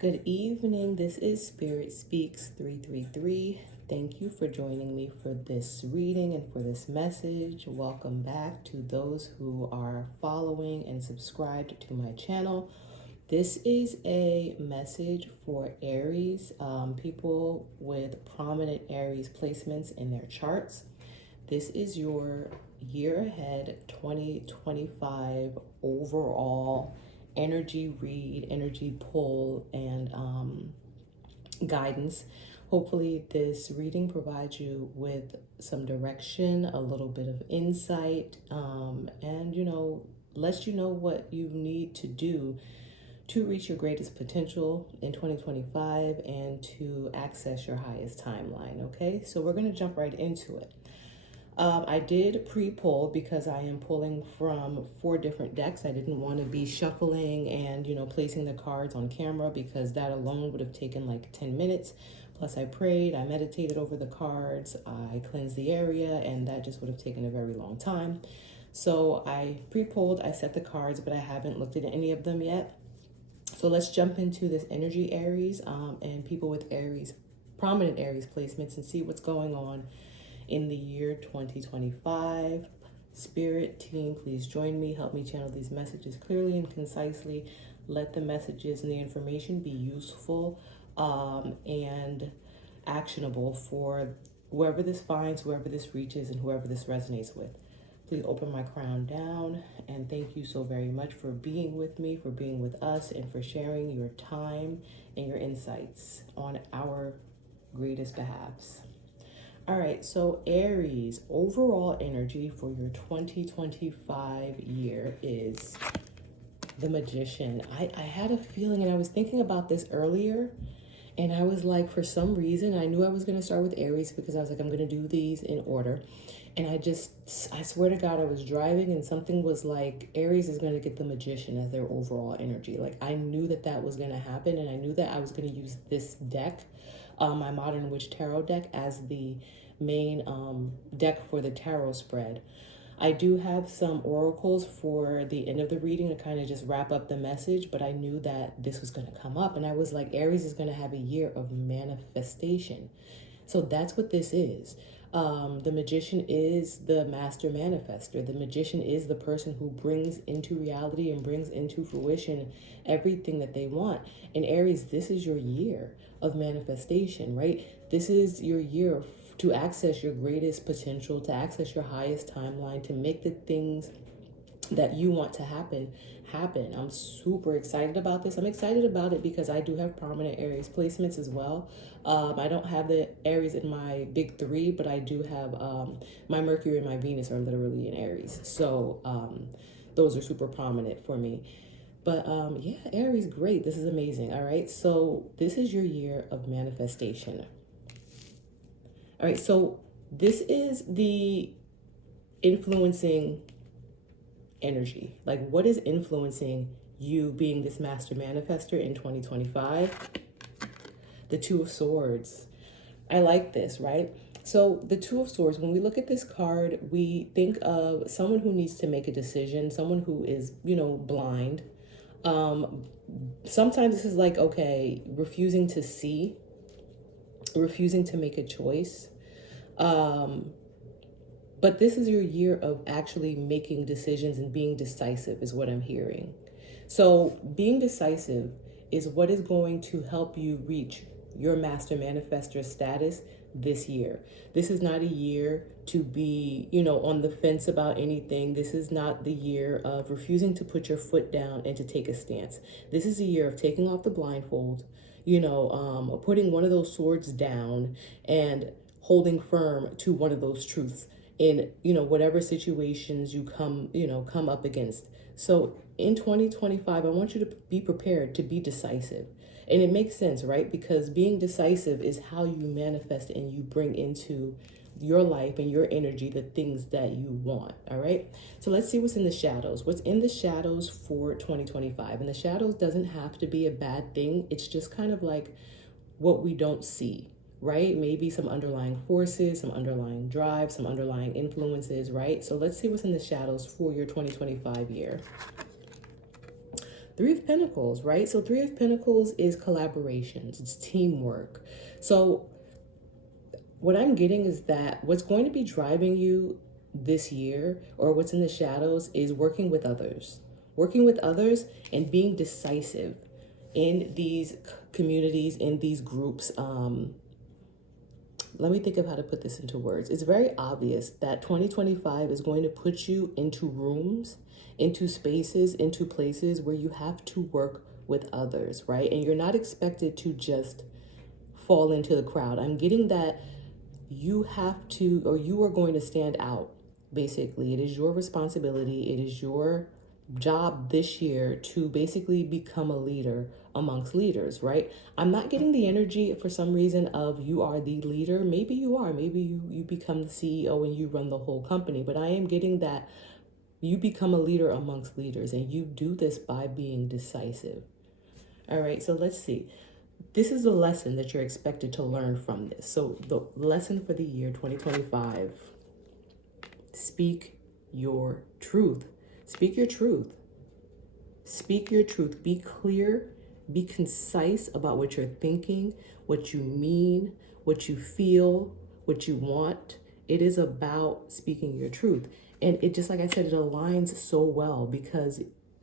Good evening. This is Spirit Speaks 333. Thank you for joining me for this reading and for this message. Welcome back to those who are following and subscribed to my channel. This is a message for Aries, people with prominent Aries placements in their charts. This is your year ahead 2025 overall energy read, energy pull, and guidance. Hopefully this reading provides you with some direction, a little bit of insight, and lets you know what you need to do to reach your greatest potential in 2025 and to access your highest timeline. Okay, so we're going to jump right into it. I did pre-pull because I am pulling from 4 different decks. I didn't want to be shuffling and, placing the cards on camera because that alone would have taken like 10 minutes. Plus I prayed, I meditated over the cards, I cleansed the area, and that just would have taken a very long time. So I pre-pulled, I set the cards, but I haven't looked at any of them yet. So let's jump into this energy Aries and people with Aries, prominent Aries placements, and see what's going on in the year 2025. Spirit team, please join me. Help me channel these messages clearly and concisely. Let the messages and the information be useful and actionable for whoever this finds, whoever this reaches, and whoever this resonates with. Please open my crown down, and thank you so very much for being with me, for being with us, and for sharing your time and your insights on our greatest behalves. All right, so Aries, overall energy for your 2025 year is the Magician. I had a feeling, and I was thinking about this earlier, and I was like, for some reason, I knew I was going to start with Aries because I was like, I'm going to do these in order. And I swear to God, I was driving and something was like, Aries is going to get the Magician as their overall energy. Like, I knew that was going to happen, and I knew that I was going to use this deck, my Modern Witch Tarot deck, as the main deck for the tarot spread. I do have some oracles for the end of the reading to kind of just wrap up the message, but I knew that this was going to come up, and I was like, Aries is going to have a year of manifestation. So that's what this is. The Magician is the master manifester. The Magician is the person who brings into reality and brings into fruition everything that they want. And Aries, this is your year of manifestation, right? This is your year to access your greatest potential, to access your highest timeline, to make the things that you want to happen. I'm super excited about this. I'm excited about it because I do have prominent Aries placements as well. I don't have the Aries in my big 3, but I do have my Mercury and my Venus are literally in Aries. So those are super prominent for me. But yeah, Aries, great. This is amazing. All right. So this is your year of manifestation. All right. So this is the influencing energy. Like, what is influencing you being this master manifester in 2025? The Two of Swords. I like this, right? So the Two of Swords, when we look at this card, we think of someone who needs to make a decision, someone who is, blind. Sometimes this is like, okay, refusing to see, refusing to make a choice. But this is your year of actually making decisions and being decisive is what I'm hearing. So being decisive is what is going to help you reach your master manifestor status this year. This is not a year to be, on the fence about anything. This is not the year of refusing to put your foot down and to take a stance. This is a year of taking off the blindfold, putting one of those swords down and holding firm to one of those truths in, whatever situations you come up against. So in 2025, I want you to be prepared to be decisive. And it makes sense, right? Because being decisive is how you manifest and you bring into your life and your energy the things that you want. All right. So let's see what's in the shadows. What's in the shadows for 2025? And the shadows doesn't have to be a bad thing. It's just kind of like what we don't see, right? Maybe some underlying forces, some underlying drive, some underlying influences, right? So let's see what's in the shadows for your 2025 year. Three of Pentacles, right? So Three of Pentacles is collaborations, it's teamwork. So what I'm getting is that what's going to be driving you this year, or what's in the shadows, is working with others and being decisive in these communities, in these groups. Let me think of how to put this into words. It's very obvious that 2025 is going to put you into rooms, into spaces, into places where you have to work with others, right? And you're not expected to just fall into the crowd. I'm getting that you have to, or you are going to stand out. Basically, it is your responsibility, it is your job this year to basically become a leader amongst leaders, right? I'm not getting the energy for some reason of you are the leader. Maybe you are, maybe you become the CEO and you run the whole company, but I am getting that you become a leader amongst leaders, and you do this by being decisive. All right, so let's see. This is the lesson that you're expected to learn from this. So the lesson for the year 2025, speak your truth. Speak your truth. Speak your truth. Be clear, be concise about what you're thinking, what you mean, what you feel, what you want. It is about speaking your truth. And it, just like I said, it aligns so well because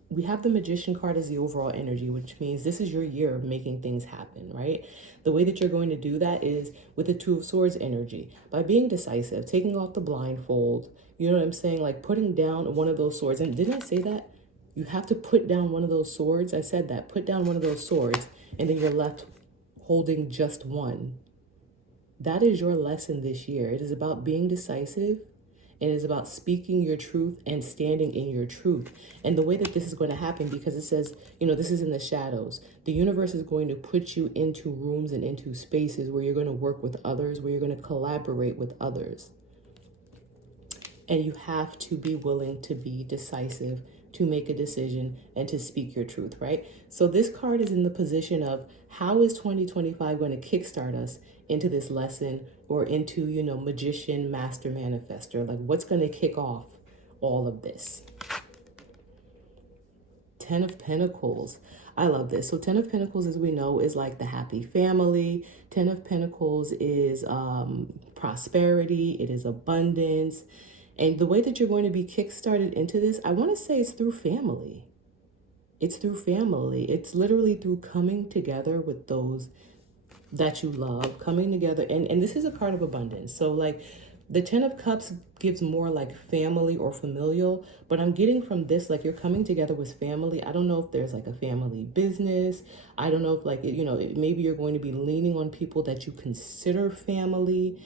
we have the Magician card as the overall energy, which means this is your year of making things happen, right? The way that you're going to do that is with the Two of Swords energy, by being decisive, taking off the blindfold, you know what I'm saying? Like putting down one of those swords. And didn't I say that? You have to put down one of those swords. I said that. Put down one of those swords, and then you're left holding just one. That is your lesson this year. It is about being decisive. It is about speaking your truth and standing in your truth. And the way that this is going to happen, because it says, you know, this is in the shadows. The universe is going to put you into rooms and into spaces where you're going to work with others, where you're going to collaborate with others. And you have to be willing to be decisive, to make a decision, and to speak your truth, right? So this card is in the position of, how is 2025 going to kickstart us into this lesson, or into, you know, Magician, Master, Manifestor? Like, what's going to kick off all of this? Ten of Pentacles. I love this. So 10 of Pentacles, as we know, is like the happy family. 10 of Pentacles is prosperity. It is abundance. And the way that you're going to be kickstarted into this, I want to say it's through family. It's through family. It's literally through coming together with those that you love, coming together. And this is a card of abundance. So like the 10 of Cups gives more like family or familial, but I'm getting from this, like you're coming together with family. I don't know if there's like a family business. I don't know if like, you know, maybe you're going to be leaning on people that you consider family.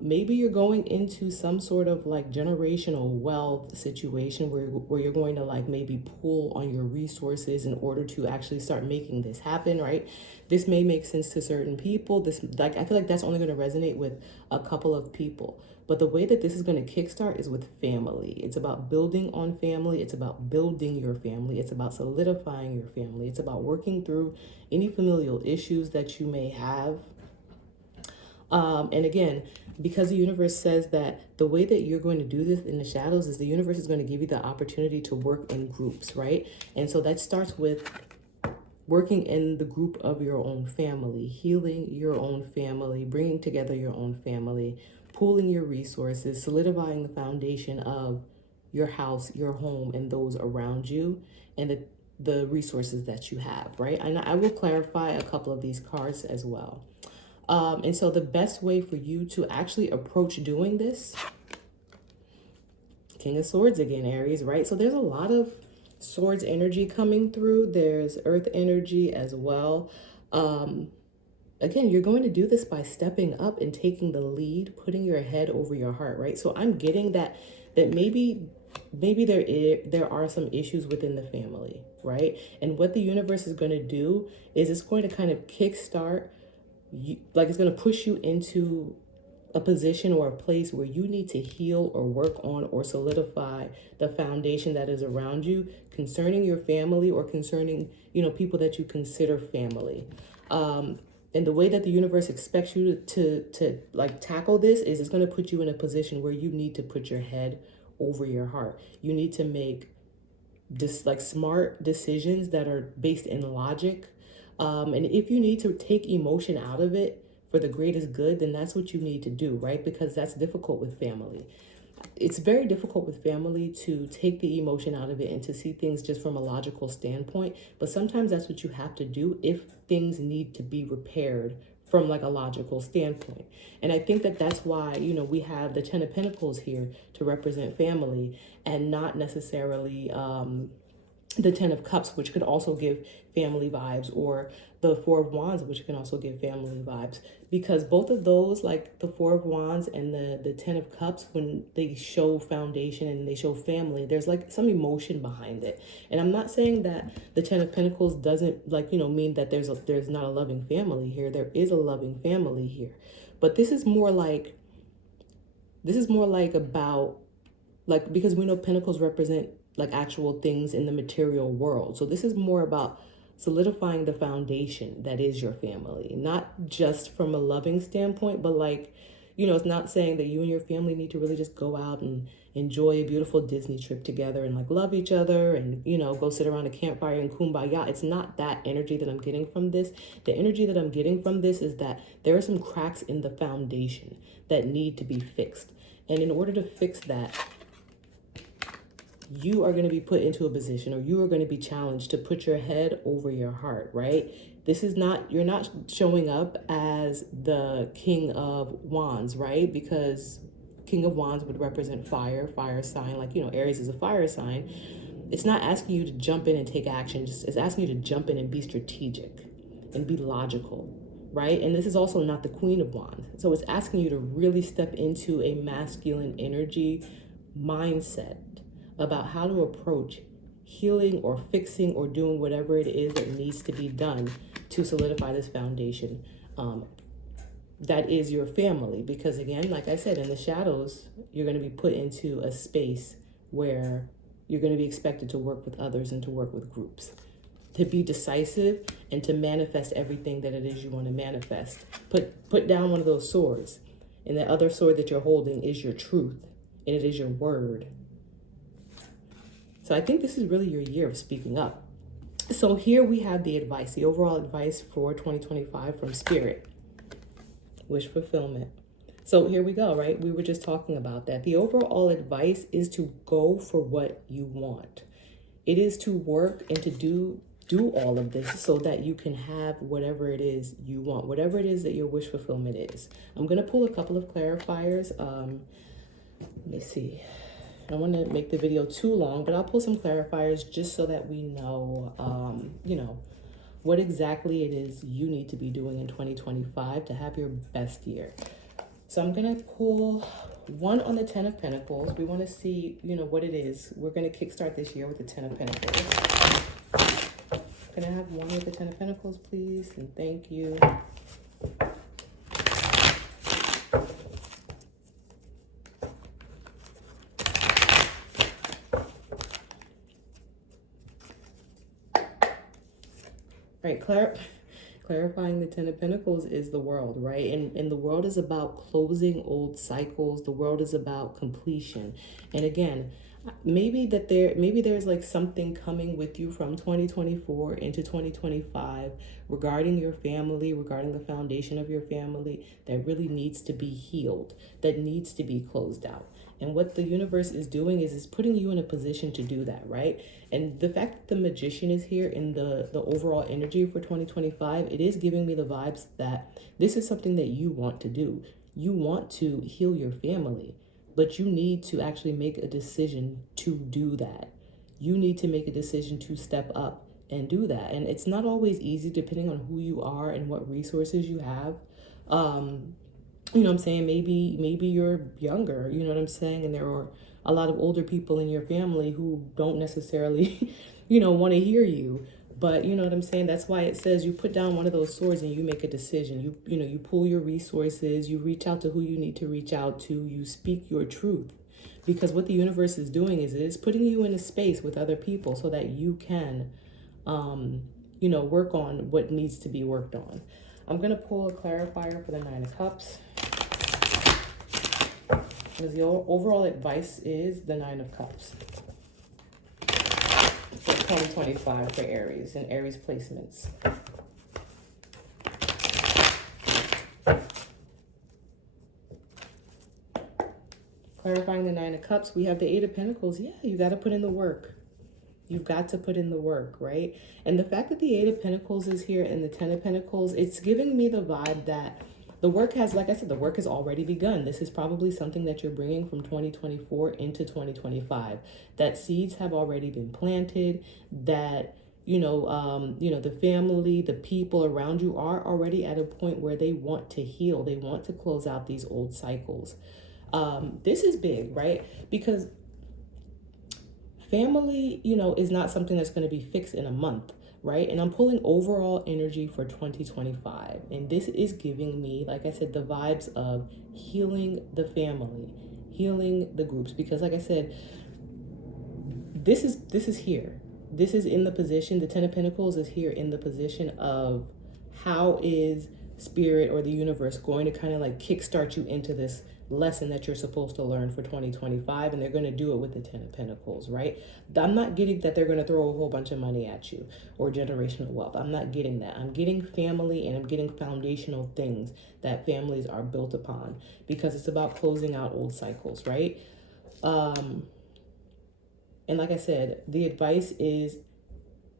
Maybe you're going into some sort of like generational wealth situation where you're going to like maybe pull on your resources in order to actually start making this happen, right? This may make sense to certain people. This, like, I feel like that's only going to resonate with a couple of people. But the way that this is going to kickstart is with family. It's about building on family. It's about building your family. It's about solidifying your family. It's about working through any familial issues that you may have. And again, because the universe says that the way that you're going to do this in the shadows is the universe is going to give you the opportunity to work in groups, right? And so that starts with working in the group of your own family, healing your own family, bringing together your own family, pooling your resources, solidifying the foundation of your house, your home, and those around you, and the resources that you have, right? And I will clarify a couple of these cards as well. And so the best way for you to actually approach doing this, King of Swords again, Aries, right? So there's a lot of Swords energy coming through. There's Earth energy as well. Again, you're going to do this by stepping up and taking the lead, putting your head over your heart, right? So I'm getting that maybe there are some issues within the family, right? And what the universe is going to do is it's going to kind of kickstart you, like it's going to push you into a position or a place where you need to heal or work on or solidify the foundation that is around you concerning your family, or concerning, you know, people that you consider family. And the way that the universe expects you to like tackle this is it's going to put you in a position where you need to put your head over your heart. You need to make just like smart decisions that are based in logic. And if you need to take emotion out of it for the greatest good, then that's what you need to do, right? Because that's difficult with family. It's very difficult with family to take the emotion out of it and to see things just from a logical standpoint. But sometimes that's what you have to do if things need to be repaired from like a logical standpoint. And I think that that's why, you know, we have the Ten of Pentacles here to represent family and not necessarily the Ten of Cups, which could also give family vibes, or the Four of Wands, which can also give family vibes. Because both of those, like the Four of Wands and the Ten of Cups, when they show foundation and they show family, there's like some emotion behind it. And I'm not saying that the Ten of Pentacles doesn't, like, you know, mean that there's not a loving family here. There is a loving family here. But this is more like about, like, because we know Pentacles represent like actual things in the material world. So this is more about solidifying the foundation that is your family, not just from a loving standpoint, but like, you know, it's not saying that you and your family need to really just go out and enjoy a beautiful Disney trip together and like love each other and, you know, go sit around a campfire and kumbaya. It's not that energy that I'm getting from this. The energy that I'm getting from this is that there are some cracks in the foundation that need to be fixed. And in order to fix that, you are going to be put into a position, or you are going to be challenged to put your head over your heart, right? This is not, you're not showing up as the King of Wands, right? Because King of Wands would represent fire sign, like, you know, Aries is a fire sign. It's not asking you to jump in and take action. It's asking you to jump in and be strategic and be logical, right? And this is also not the Queen of Wands. So it's asking you to really step into a masculine energy mindset about how to approach healing or fixing or doing whatever it is that needs to be done to solidify this foundation that is your family. Because again, like I said, in the shadows, you're going to be put into a space where you're going to be expected to work with others and to work with groups, to be decisive and to manifest everything that it is you want to manifest. Put down one of those swords, and the other sword that you're holding is your truth, and it is your word. So I think this is really your year of speaking up. So here we have the advice, the overall advice for 2025 from Spirit. Wish fulfillment. So here we go, right? We were just talking about that. The overall advice is to go for what you want. It is to work and to do all of this so that you can have whatever it is you want, whatever it is that your wish fulfillment is. I'm going to pull a couple of clarifiers. Let me see. I don't want to make the video too long, but I'll pull some clarifiers just so that we know, you know, what exactly it is you need to be doing in 2025 to have your best year. So I'm going to pull one on the Ten of Pentacles. We want to see, you know, what it is. We're going to kickstart this year with the Ten of Pentacles. Can I have one with the Ten of Pentacles, please? And thank you. Right, clarifying the Ten of Pentacles is the world, right? And the world is about closing old cycles. The world is about completion. And again, maybe there's like something coming with you from 2024 into 2025 regarding your family, regarding the foundation of your family that really needs to be healed, that needs to be closed out. And what the universe is doing is putting you in a position to do that, right? And the fact that the Magician is here in the overall energy for 2025, it is giving me the vibes that this is something that you want to do. You want to heal your family, but you need to actually make a decision to do that. You need to make a decision to step up and do that. And it's not always easy depending on who you are and what resources you have. You know what I'm saying? Maybe you're younger, you know what I'm saying? And there are a lot of older people in your family who don't necessarily, you know, want to hear you. But you know what I'm saying? That's why it says you put down one of those swords and you make a decision. You pull your resources, you reach out to who you need to reach out to, you speak your truth. Because what the universe is doing is it is putting you in a space with other people so that you can, you know, work on what needs to be worked on. I'm going to pull a clarifier for the Nine of Cups. Because the overall advice is the Nine of Cups. for 2025 for Aries and Aries placements. Clarifying the Nine of Cups, we have the Eight of Pentacles. Yeah, you got to put in the work. You've got to put in the work, right? And the fact that the Eight of Pentacles is here and the Ten of Pentacles, it's giving me the vibe that the work has, like I said, the work has already begun. This is probably something that you're bringing from 2024 into 2025. That seeds have already been planted, that the family, the people around you are already at a point where they want to heal. They want to close out these old cycles. This is big, right? Because family, is not something that's going to be fixed in a month, right? And I'm pulling overall energy for 2025. And this is giving me, like I said, the vibes of healing the family, healing the groups. Because like I said, this is here. This is in the position, the Ten of Pentacles is here in the position of how is Spirit or the universe going to kind of like kickstart you into this lesson that you're supposed to learn for 2025, and they're going to do it with the Ten of Pentacles, right? I'm not getting that they're going to throw a whole bunch of money at you or generational wealth. I'm not getting that. I'm getting family, and I'm getting foundational things that families are built upon, because it's about closing out old cycles, right? And like I said, the advice is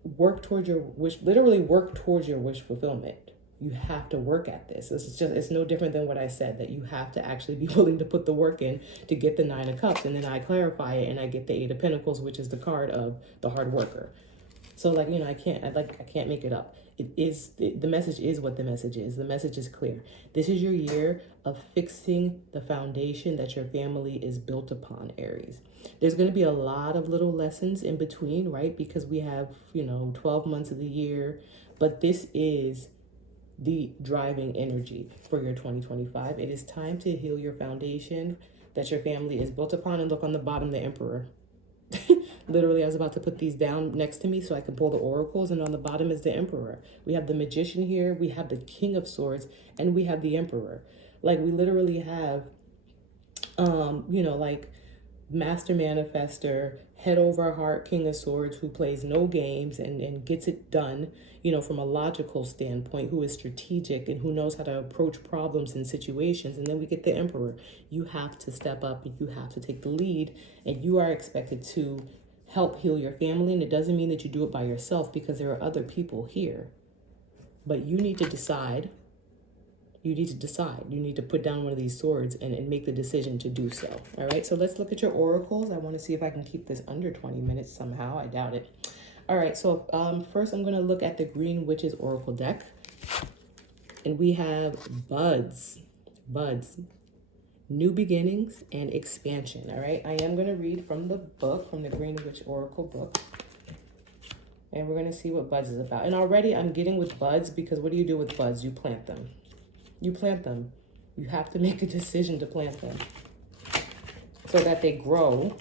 work towards your wish, literally work towards your wish fulfillment. You have to work at this. It's no different than what I said, that you have to actually be willing to put the work in to get the Nine of Cups. And then I clarify it and I get the Eight of Pentacles, which is the card of the hard worker. So like, I can't make it up. The message is what the message is. The message is clear. This is your year of fixing the foundation that your family is built upon, Aries. There's going to be a lot of little lessons in between, right? Because we have, 12 months of the year, but this is the driving energy for your 2025. It is time to heal your foundation that your family is built upon. And look on the bottom, the Emperor. Literally, I was about to put these down next to me so I could pull the oracles, and on the bottom is the Emperor. We have the Magician here, we have the King of Swords, and we have the Emperor. Like, we literally have, like Master Manifester, head over heart, King of Swords, who plays no games and gets it done, from a logical standpoint, who is strategic and who knows how to approach problems and situations. And then we get the Emperor. You have to step up and you have to take the lead, and you are expected to help heal your family. And it doesn't mean that you do it by yourself, because there are other people here. But you need to decide. You need to put down one of these swords and make the decision to do so. All right, so let's look at your oracles. I want to see if I can keep this under 20 minutes somehow. I doubt it. All right, so first I'm going to look at the Green Witches Oracle deck. And we have buds, new beginnings and expansion. All right, I am going to read from the book, from the Green Witch Oracle book. And we're going to see what buds is about. And already I'm getting with buds, because what do you do with buds? You plant them. You plant them. You have to make a decision to plant them so that they grow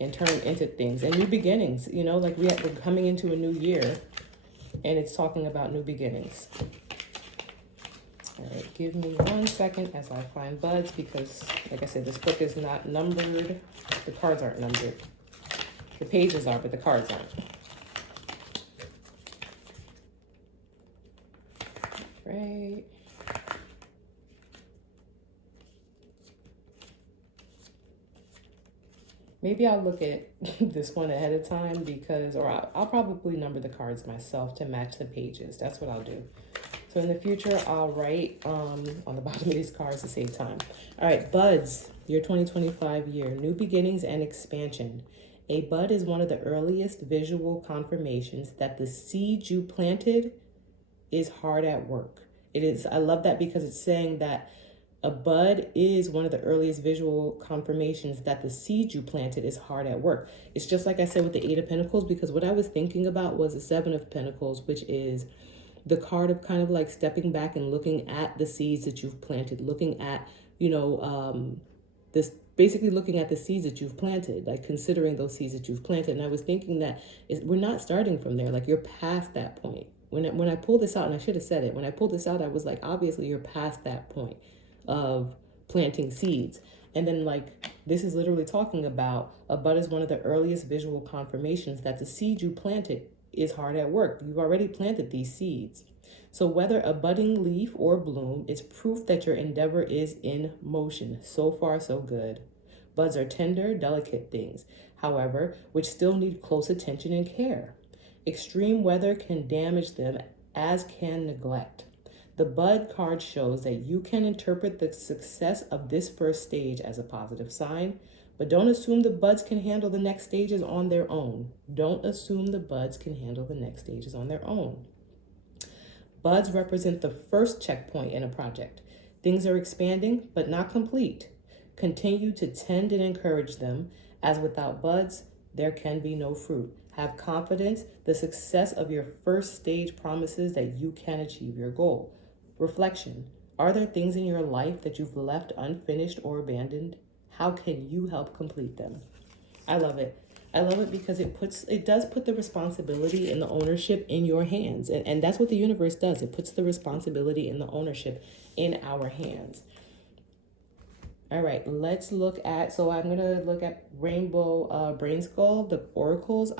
and turn into things and new beginnings. Like we're coming into a new year, and it's talking about new beginnings. All right, give me 1 second as I find buds, because like I said, this book is not numbered. The cards aren't numbered. The pages are, but the cards aren't. Right. Maybe I'll look at this one ahead of time, or I'll probably number the cards myself to match the pages. That's what I'll do. So in the future, I'll write on the bottom of these cards to save time. All right, buds, your 2025 year, new beginnings and expansion. A bud is one of the earliest visual confirmations that the seed you planted is hard at work. It is. I love that, because it's saying that a bud is one of the earliest visual confirmations that the seed you planted is hard at work. It's just like I said with the Eight of Pentacles, because what I was thinking about was the Seven of Pentacles, which is the card of kind of like stepping back and looking at the seeds that you've planted, looking at, this basically looking at the seeds that you've planted, like considering those seeds that you've planted. And I was thinking that we're not starting from there. Like, you're past that point. When I pulled this out, and I should have said it, when I pulled this out, I was like, obviously you're past that point of planting seeds. And then this is literally talking about a bud is one of the earliest visual confirmations that the seed you planted is hard at work. You've already planted these seeds. So whether a budding leaf or bloom, it's proof that your endeavor is in motion. So far, so good. Buds are tender, delicate things, however, which still need close attention and care. Extreme weather can damage them, as can neglect. The bud card shows that you can interpret the success of this first stage as a positive sign, but don't assume the buds can handle the next stages on their own. Don't assume the buds can handle the next stages on their own. Buds represent the first checkpoint in a project. Things are expanding, but not complete. Continue to tend and encourage them, as without buds, there can be no fruit. Have confidence. The success of your first stage promises that you can achieve your goal. Reflection. Are there things in your life that you've left unfinished or abandoned? How can you help complete them? I love it. I love it because it does put the responsibility and the ownership in your hands. And that's what the universe does. It puts the responsibility and the ownership in our hands. All right, let's look at, so I'm going to look at Rainbow Brain Skull, the oracles.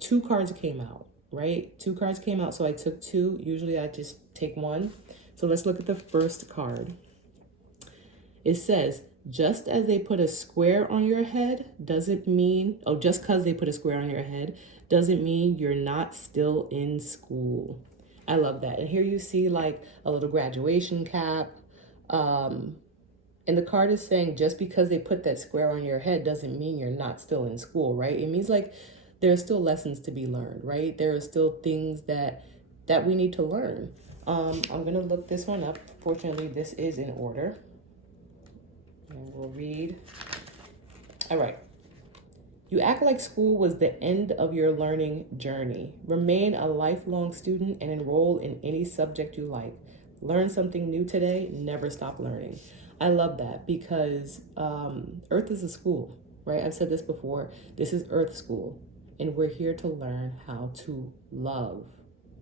Two cards came out, right? Two cards came out, so I took two. Usually I just take one. So let's look at the first card. It says, just as they put a square on your head doesn't mean, just because they put a square on your head doesn't mean you're not still in school. I love that. And here you see like a little graduation cap. And the card is saying just because they put that square on your head doesn't mean you're not still in school, right? It means like there are still lessons to be learned, right? There are still things that we need to learn. I'm going to look this one up. Fortunately, this is in order. And we'll read. All right. You act like school was the end of your learning journey. Remain a lifelong student and enroll in any subject you like. Learn something new today. Never stop learning. I love that because Earth is a school, right? I've said this before. This is Earth school, and we're here to learn how to love.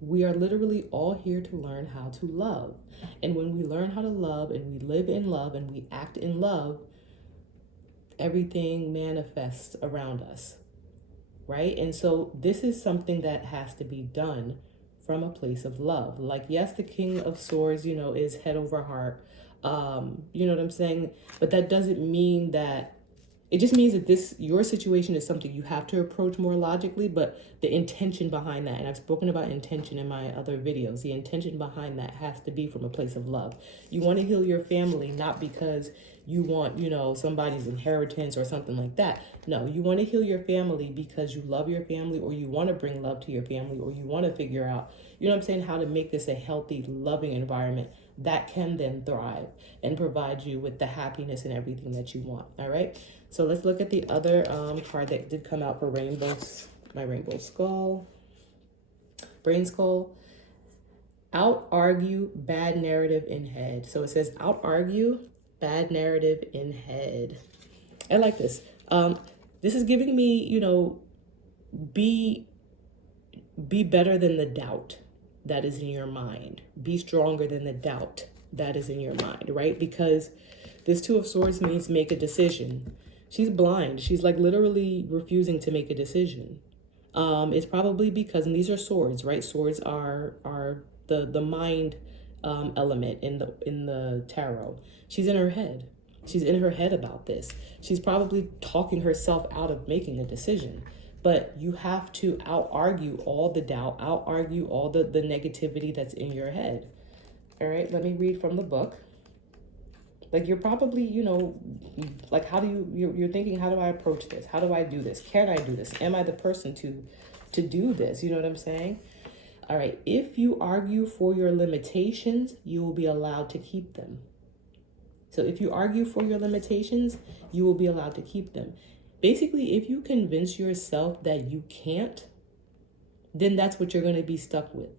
We are literally all here to learn how to love. And when we learn how to love and we live in love and we act in love, everything manifests around us, right? And so this is something that has to be done from a place of love. Like, yes, the King of Swords, is head over heart. You know what I'm saying? But that doesn't mean that, it just means that your situation is something you have to approach more logically, but the intention behind that, and I've spoken about intention in my other videos, the intention behind that has to be from a place of love. You want to heal your family, not because you want, somebody's inheritance or something like that. No, you want to heal your family because you love your family, or you want to bring love to your family, or you want to figure out, how to make this a healthy, loving environment that can then thrive and provide you with the happiness and everything that you want. All right. So let's look at the other card that did come out for my rainbow skull, brain skull. Out argue bad narrative in head. So it says out argue bad narrative in head. I like this. This is giving me, be better than the doubt that is in your mind. Be stronger than the doubt that is in your mind, right? Because this Two of Swords means make a decision. She's blind. She's like literally refusing to make a decision. It's probably because, and these are swords, right? Swords are the mind element in the tarot. She's in her head. She's in her head about this. She's probably talking herself out of making a decision. But you have to out-argue all the doubt, out-argue all the negativity that's in your head. All right, let me read from the book. Like you're probably, like you're thinking, how do I approach this? How do I do this? Can I do this? Am I the person to do this? You know what I'm saying? All right, if you argue for your limitations, you will be allowed to keep them. So if you argue for your limitations, you will be allowed to keep them. Basically, if you convince yourself that you can't, then that's what you're going to be stuck with.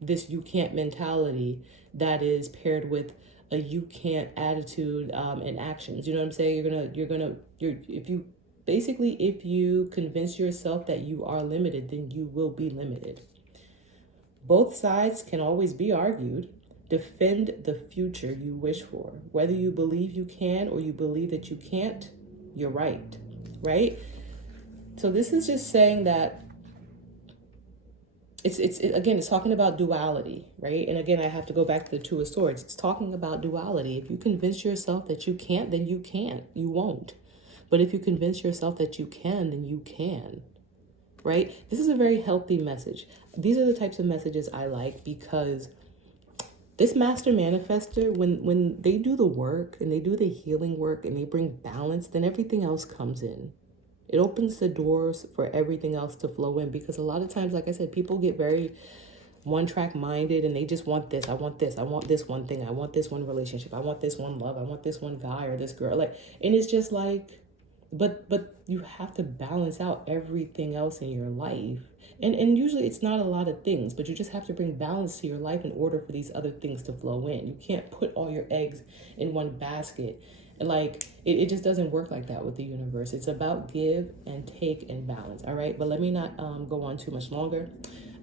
This you can't mentality that is paired with a you can't attitude and actions. You know what I'm saying? If you convince yourself that you are limited, then you will be limited. Both sides can always be argued, Defend the future you wish for. Whether you believe you can or you believe that you can't, you're right, right? So this is just saying that again, it's talking about duality, right? And again, I have to go back to the Two of Swords. It's talking about duality. If you convince yourself that you can't, then you can't. You won't. But if you convince yourself that you can, then you can, right? This is a very healthy message. These are the types of messages I like, because this master manifester, when they do the work and they do the healing work and they bring balance, then everything else comes in. It opens the doors for everything else to flow in, because a lot of times, like I said, people get very one track minded and they just want this. I want this. I want this one thing. I want this one relationship. I want this one love. I want this one guy or this girl. Like, and it's just like, but you have to balance out everything else in your life. And usually it's not a lot of things, but you just have to bring balance to your life in order for these other things to flow in. You can't put all your eggs in one basket. Like, it just doesn't work like that with the universe. It's about give and take and balance. All right. But let me not go on too much longer.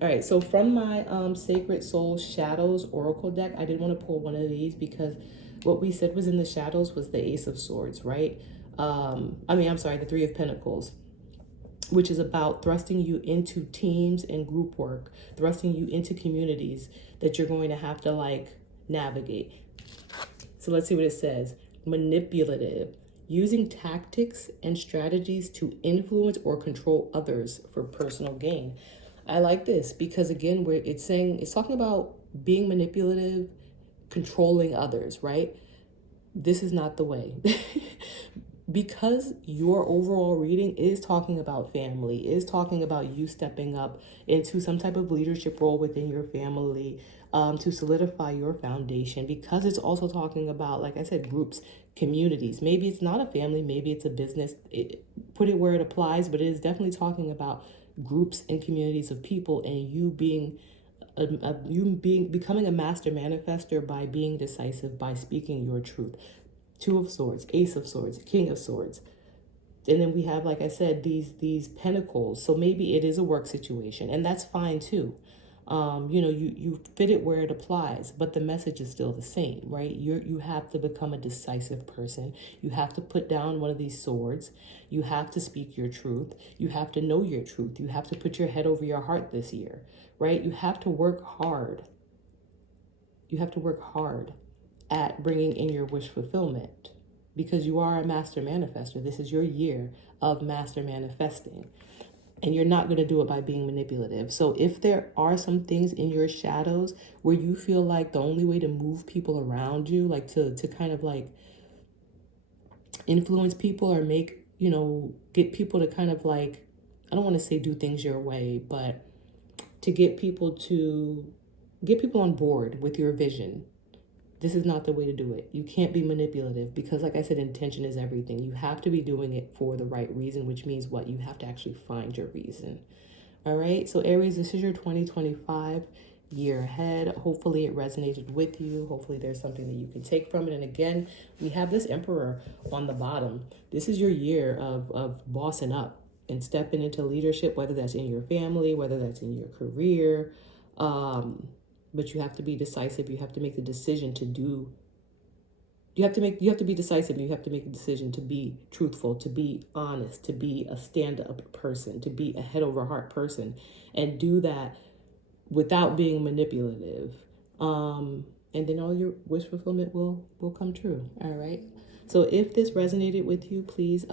All right. So from my Sacred Soul Shadows Oracle deck, I did want to pull one of these, because what we said was in the shadows was the Ace of Swords, right? The Three of Pentacles, which is about thrusting you into teams and group work, thrusting you into communities that you're going to have to like navigate. So let's see what it says. Manipulative, using tactics and strategies to influence or control others for personal gain. I like this because, again, it's talking about being manipulative, controlling others, right? This is not the way. Because your overall reading is talking about family, is talking about you stepping up into some type of leadership role within your family, to solidify your foundation, because it's also talking about, like I said, groups, communities. Maybe it's not a family, maybe it's a business. Put it where it applies, but it is definitely talking about groups and communities of people, and you becoming a master manifester by being decisive, by speaking your truth. Two of Swords, Ace of Swords, King of Swords. And then we have, like I said, these pentacles. So maybe it is a work situation, and that's fine too. You fit it where it applies, but the message is still the same, right? You have to become a decisive person. You have to put down one of these swords. You have to speak your truth. You have to know your truth. You have to put your head over your heart this year, right? You have to work hard. You have to work hard at bringing in your wish fulfillment, because you are a master manifester. This is your year of master manifesting, and you're not going to do it by being manipulative. So if there are some things in your shadows where you feel like the only way to move people around you, like to kind of like influence people or make, get people to kind of like, I don't want to say do things your way, but to get people on board with your vision, this is not the way to do it. You can't be manipulative, because, like I said, intention is everything. You have to be doing it for the right reason, which means what? You have to actually find your reason. All right. So Aries, this is your 2025 year ahead. Hopefully it resonated with you. Hopefully there's something that you can take from it. And again, we have this Emperor on the bottom. This is your year of bossing up and stepping into leadership, whether that's in your family, whether that's in your career. But you have to be decisive. You have to make the decision to do. You have to be decisive. You have to make a decision to be truthful, to be honest, to be a stand-up person, to be a head over heart person, and do that without being manipulative. And then all your wish fulfillment will come true. All right. So if this resonated with you, please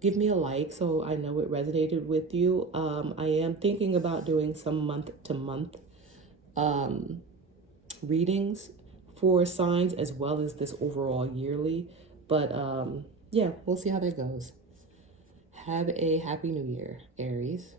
give me a like so I know it resonated with you. I am thinking about doing some month-to-month readings for signs, as well as this overall yearly. But yeah, we'll see how that goes. Have a happy new year, Aries.